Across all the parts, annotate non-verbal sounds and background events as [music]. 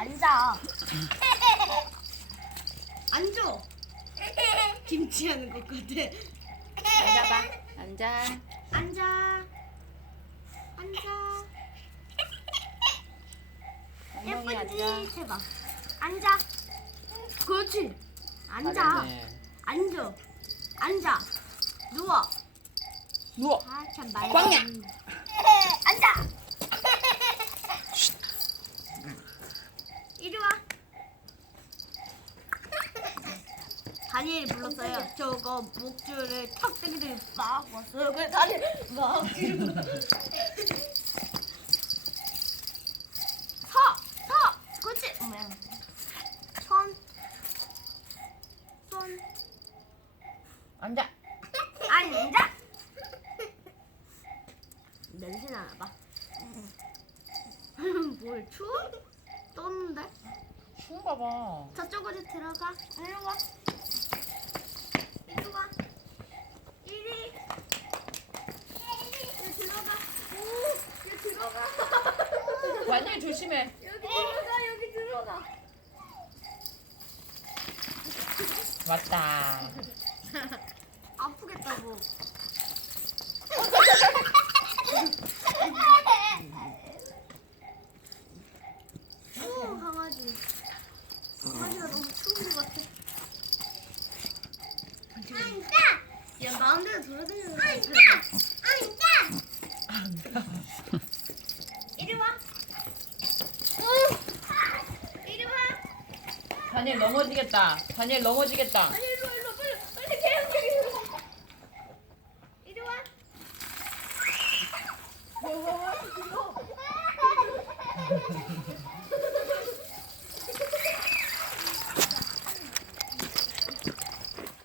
앉아. [laughs] 앉아. 김치 하는 것 같아. 앉아봐. 앉아. 앉아. 앉아. 엉덩이 예쁜 앉아. 짓 해봐. 앉아. 그렇지. 앉아. 잘했네. 앉아. 앉아. 누워. 누워. 아, 참 말. 꽝이야. 앉아. 이리 와. 다니엘이 불렀어요. 저거 목줄을 턱대기를 막 왔어요. 그래서 다니엘 막 뒤로. [laughs] 서, 서, 그렇지. 뭐야? 손, 손, 앉아. 앉아. 냄새 나나 봐. 뭘 추워? 떴는데? 추운가 봐. 저쪽으로 들어가. 이리 와. 이리 와. 이리. 여기 들어가. 오, 여기 들어가. 완전히 조심해. 여기 들어가. 여기 들어가. 왔다. [laughs] 아프겠다고. [laughs] 추워 강아지. 강아지가 너무 추운 것 같아. 앉아. 야 마음대로 돌아다니는 거 앉아. 앉아. 이리 와. 이리 와. 다니엘 넘어지겠다. 다니엘 넘어지겠다. 아니 일로 와, 일로 와, 빨리 빨리 계속 이리 와. 이리 와.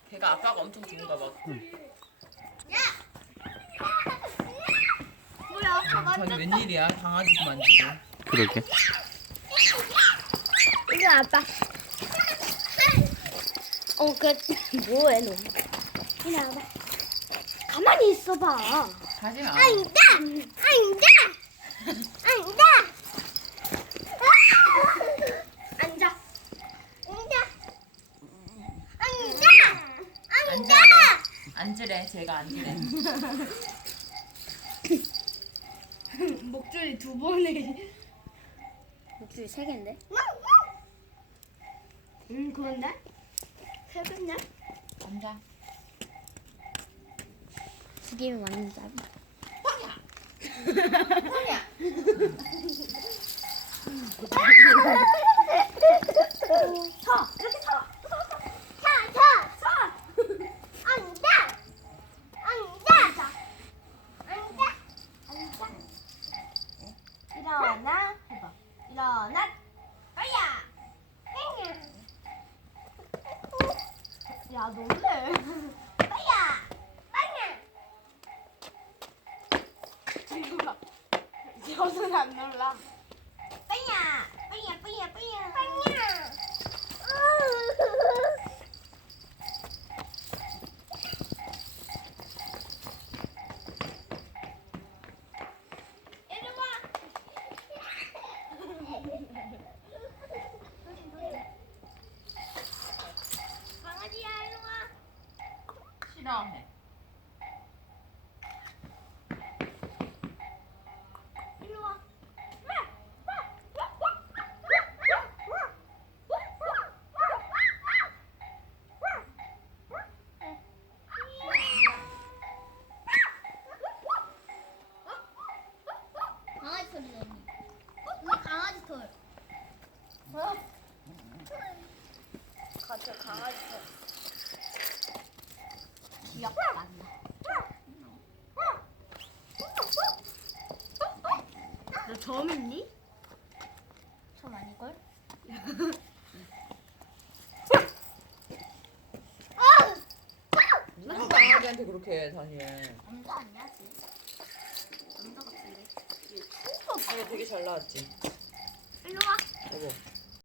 걔가 아빠가 엄청 좋은가 봐. 뭐야 아빠. 웬일이야? 강아지도 만지고. 그러게. 이거 아빠. 어, 그 [laughs] 뭐해 너? 이리 와봐. 가만히 있어봐. 가지 마. 앉아, 앉아, 앉아. 앉아. 앉아. 앉아. 앉아. 앉으래. 제가 앉으래. [laughs] 목줄이 두 번에. 목줄이 세 개인데? 음, 그런데? 앉아. 두 개면 완전 짧아. 서, 이렇게 서. 서, 서, 서. 앉아. 앉아. 앉아. 앉아. 일어나. 해봐. 일어나. 빨야. 야, 놀래. 빨야. 빨야. 지금 봐. 저는 안 놀라. 빠야, 빠야, 빠야, 빠야. 빠야. 이리 와. 강아지야, 이리 와. 싫어해. 이리 와. 강아지 소리 내니. 이게 강아지 털. 가져 강아지. 귀엽다. 너점 있니? 참 아닐걸? [laughs] 누가 강아지한테 그렇게 해, 다니엘. 남자 아니야? 쟤? 남자 같은데. 다니엘 되게 잘 나왔지. 일로 와. 여보.